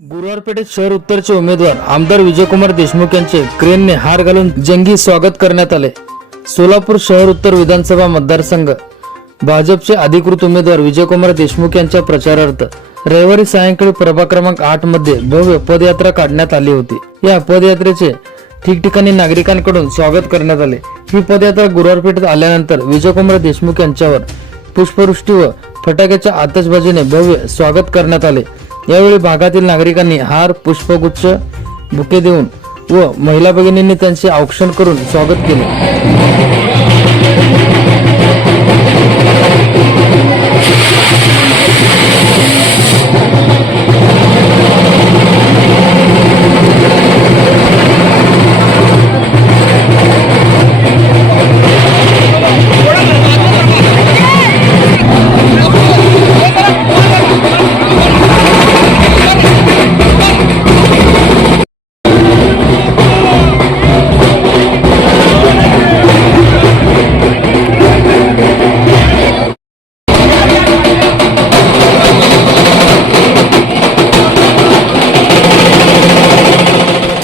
गुरुवारपेठेत शहर उत्तरचे उमेदवार आमदार विजयकुमार देशमुख यांचे क्रेनने हार घालून जंगी स्वागत करण्यात आले. सोलापूर शहर उत्तर विधानसभा मतदारसंघ. भाजपचे अधिकृत उमेदवार विजयकुमार देशमुख यांच्या प्रचारार्थ रविवारी सायंकाळी प्रभाग क्रमांक आठमध्ये भव्य पदयात्रा काढण्यात आली होती. या पदयात्रेचे ठिकठिकाणी नागरिकांकडून स्वागत करण्यात आले. ही पदयात्रा गुरुवारपेठेत आल्यानंतर विजयकुमार देशमुख यांच्यावर पुष्पवृष्टी व फटाक्याच्या आतषबाजीने भव्य स्वागत करण्यात आले. यावेळी भागातील नागरिकांनी हार पुष्पगुच्छ बुके देऊन व महिला भगिनींनी त्यांचे औक्षण करून स्वागत केले.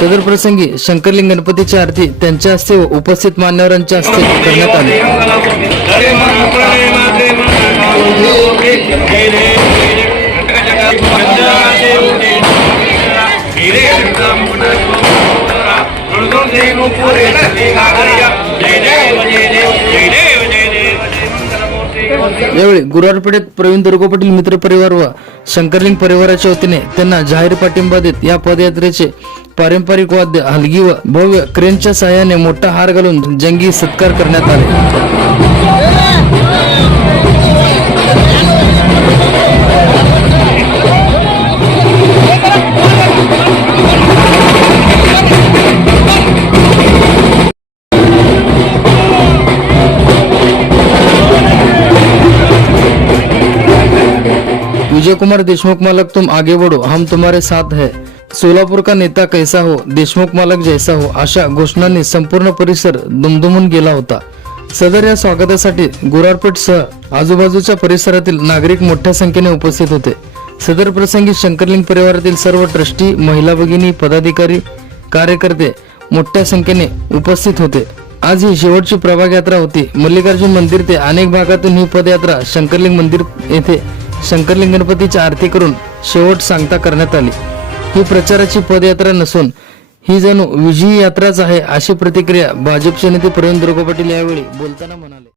सदर प्रसंगी शंकरलिंग गणपतीची आरती त्यांच्या हस्ते व उपस्थित मान्यवरांच्या हस्ते करण्यात आली. यावेळी गुरुवारपेठेत प्रवीण दुर्गो पाटील मित्र परिवार व शंकरलिंग परिवाराच्या वतीने त्यांना जाहीर पाठिंबा देत या पदयात्रेचे पारंपरिक वाद्य हलगी व भव्य क्रेनच्या सहाय्याने मोठा हार घालून जंगी सत्कार करण्यात आले. विजय कुमार देशमुख मालक तुम आगे बढ़ो हम तुम्हारे साथ है. सोलापूर का नेता कैसा हो देशमुख मालक जैसा हो अशा घोषणांनी संपूर्ण परिसर दुमदुमून गेला होता. सदर या स्वागतासाठी गुरारपेठसह आजूबाजूच्या परिसरातील नागरिक मोठ्या संख्येने उपस्थित होते. सदर प्रसंगी शंकरलिंग परिवारातील सर्व ट्रस्टी महिला भगिनी पदाधिकारी कार्यकर्ते मोठ्या संख्येने उपस्थित होते. आज ही शेवटची प्रभाग यात्रा होती. मल्लिकार्जुन मंदिर ते अनेक भागातून ही पदयात्रा शंकरलिंग मंदिर येथे शंकरलिंग गणपतीची आरती करून शेवट सांगता करण्यात आली. ही प्रचाराची पदयात्रा नसून ही जणू विजयी यात्राच आहे अशी प्रतिक्रिया भाजपचे नेते प्रवीण दुर्गा पाटील यावेळी बोलताना म्हणाले.